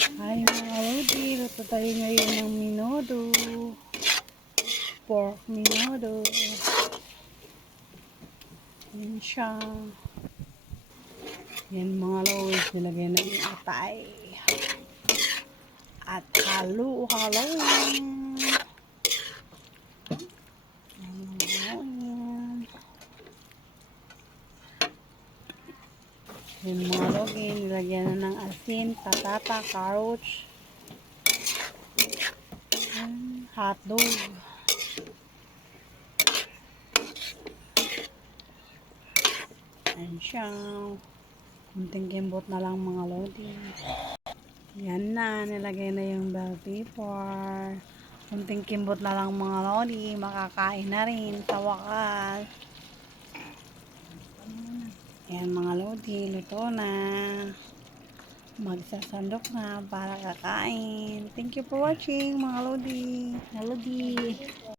Hi mga Lodi, luto tayo ngayon ng minodo. Pork minodo. Yan siya. Yan mga Lodi, nilagay na yung atay. At halo-halo. Yan mga Lodi, nilagyan na ng asin, patata, carrots, hotdog. Yan siya. Kunting kimbot na lang mga Lodi. Yan na, nilagay na yung bell pepper. Kunting kimbot na lang mga Lodi. Makakain na rin sa wakas. Yan mga Lodi, luto na. Magsasandok na para kakain. Thank you for watching mga Lodi.